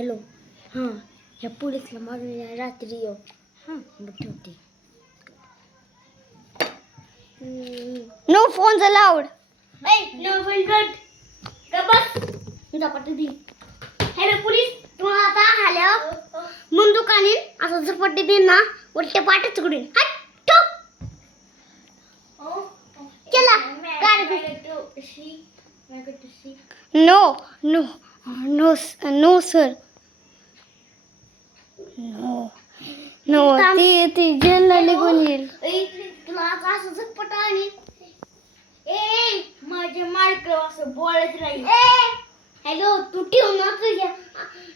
Hello हां ह्या पोलीसला मारून या रात्री येऊ हां मग ठेवते. No phones allowed. No phone बंद का बस झपाटी दी. हॅलो पोलीस तुम्हाला आता आल्या मग दुकानी असं झपाटी दे ना उलटे पाठच उघडीन. चला no no no no sir no no ती जेलला निघून येईल. तुला असं झटपट आणि माझे मार्क असं बोलत राहील. हॅलो तू ठेव ना तुझ्या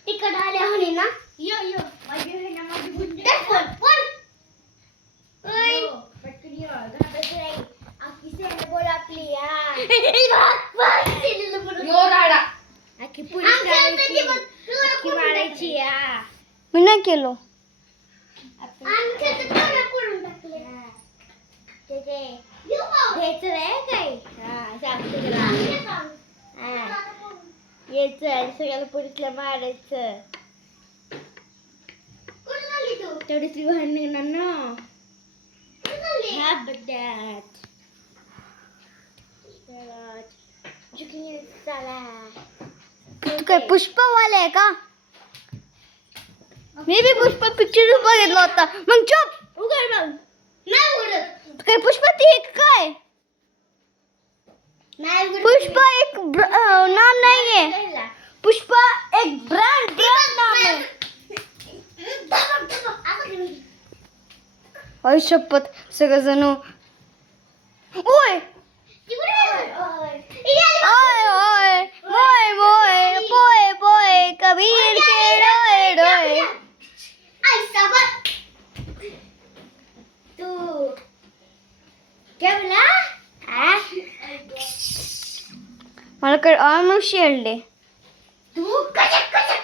तिकड आल्या म्हणे ना यो यो माझी बुद्धी फोन फोन बोल आपली मारायची मी नाही केलो. सगळ्याला पोलीसला मारायचं तेवढीच विवाह निघणार ना. तू काय पुष्पवाले आहे का? मी भी पुष्पा पिक्चर बघितला होता. मग चुप उघड मग नाही उघडत. काय पुष्पा ती काय पुष्पा एक नाम नाही आहे. पुष्पा एक ब्रँड नाम आहे. आई शपथ सगळेजण ओय ओय ओय मोय मोय पोय पोय कबीर के डोय डोय. तू क्या बोला मला कर ऑलमोस्ट शेल्डे तू कचक कचक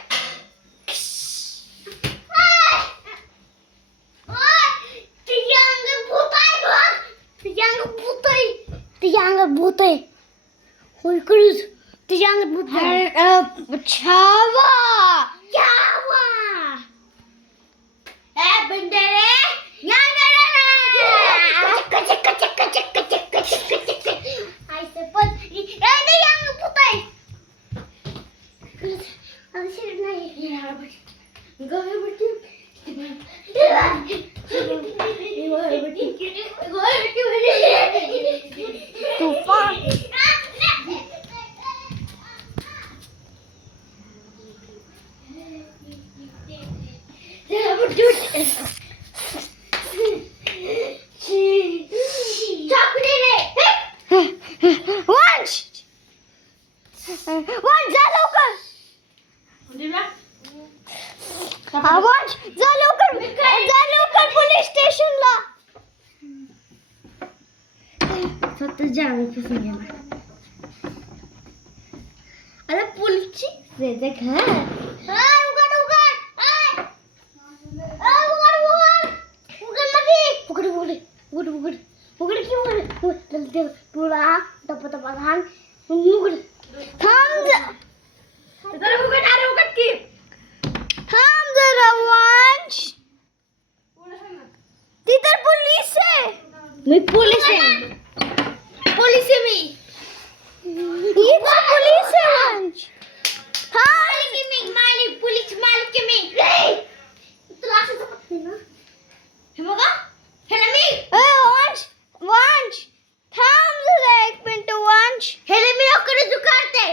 तिच्या अंगात भूत आहे. होय करूच तिच्या अंगात भूत आहे. छावा छावा ए बंदरे कचक कचक कचक कचक कचक कचक आई सपन ए तिच्या अंगात भूत आहे. असे नाही गवे बटी तूफान जा लवकर पोलीस स्टेशनला. स्वतः जावे फसून गेला. अरे पोलीसची उघड उघड उघड उघड उघड उघड उघड की उघड तुला टप टप घाल उघड थांब जरा उघड. अरे उघड की थांब जरा वंश. ती तर पोलीस आहे. मी पोलीस आहे. पोलीस आहे मी. ये तर पोलीस आहे वंश. मालिक मी मालिक पोलीस मालिक मी. तुला असं जमत नाही ना. हे बघा ह्याला मी वंश वंश थांब जरा एक मिनिट वंश. ह्याला मी लवकर जुकारते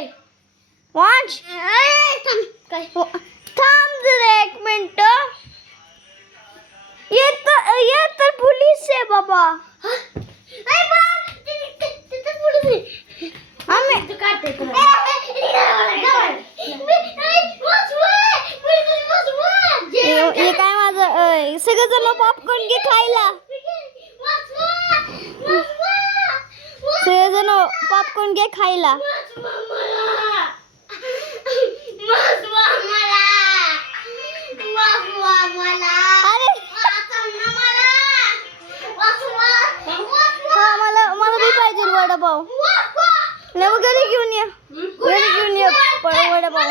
वंश. थांब काय थांब जरा एक मिनिट. ये तर पोलीस आहे बाबा. हे काय माझं सगळेजण पॉपकॉर्न घे खायला. सगळेजण पॉपकॉर्न घे खायला. मला बी पाहिजे वडापाव. घरी घेऊन ये वडापाव.